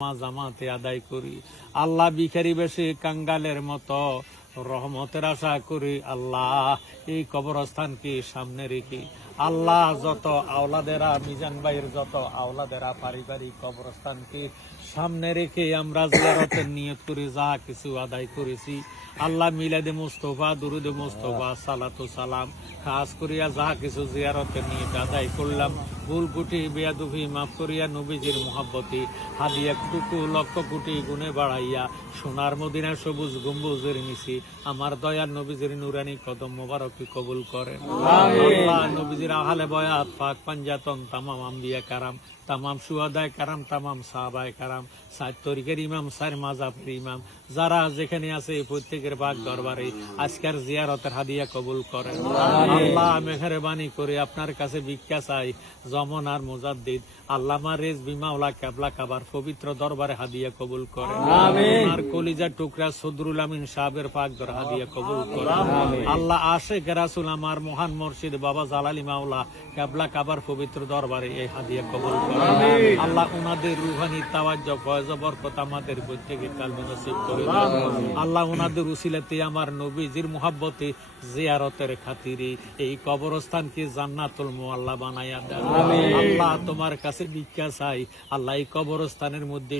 জামাতে আদায় করি। আল্লাহ বিখারি বেশি কাঙ্গালের মতো রহমতের আশা করি। আল্লাহ এই কবরস্থানকে সামনে রেখে আল্লাহ যত আওলাদেরা মিজান ভাইয়ের যত আওলাদেরা পারিবারিক কবরস্থানকে সামনে রেখে আমরা জিয়ারতের নিয়ত করে যা কিছু আদায় করেছি আল্লাহ মিলাদে মুস্তফা দুরুদে মুস্তফা সালাতু সালাম খাস করিয়া যা কিছু জিয়ারতের নিয়ত আদায় করলাম। ভুল কুটি বেয়াদুফি মাফ করিয়া নবীজির মোহাব্বতি হাদিয়া টুকু লক্ষ কোটি গুণে বাড়াইয়া সোনার মদিনা সবুজ গম্বুজের নিচে আমার দয়ার নবীজির নুরানি কদম মোবারককে কবুল করেন। আল্লাহ নবীজির আহালে বয়াত পাক পাঞ্জাতন তামাম আম্বিয়া কারাম তামাম সুয়াদায় কারাম তামাম সাহাবায় কারাম সাত তরিকের ইমাম সার মাজাবের ইমাম যারা যেখানে আছে প্রত্যেকের বাগ দরবারে আজকের জিয়ারতের হাদিয়া কবুল করেন আল্লাহ মেহরবানি করে আপনার কাছে ভিক্ষা চাই জমন আর মুজাদ্দিদ আল্লামা রেজ বিমাওলা কাবলা কাবার পবিত্র দরবারে হাদিয়া কবুল করেন আর কলিজা টুকরা সদরুল আমিন সাহেবের পাক দর হাদিয়া কবুল করেন আল্লাহ আশেক রাসুল আমার মহান মুর্শিদ বাবা জালালি মাওলা কাবলা কাবার পবিত্র দরবারে এই হাদিয়া কবুল আল্লাহ উনাদের রুহানি তাওয়াজ্জ ফয়জ বরকত আমাদের প্রত্যেকে কালমে নসিব করে আল্লাহ উনাদের উসিলাতে আমার নবীজির মুহাব্বতে জিয়ারতের খাতিরে এই কবরস্থানকে জান্নাতুল মুআল্লা বানাইয়া দেন আল্লাহ তোমার কাছে ভিক্ষা চাই। আল্লাহ এই কবরস্থানের মধ্যে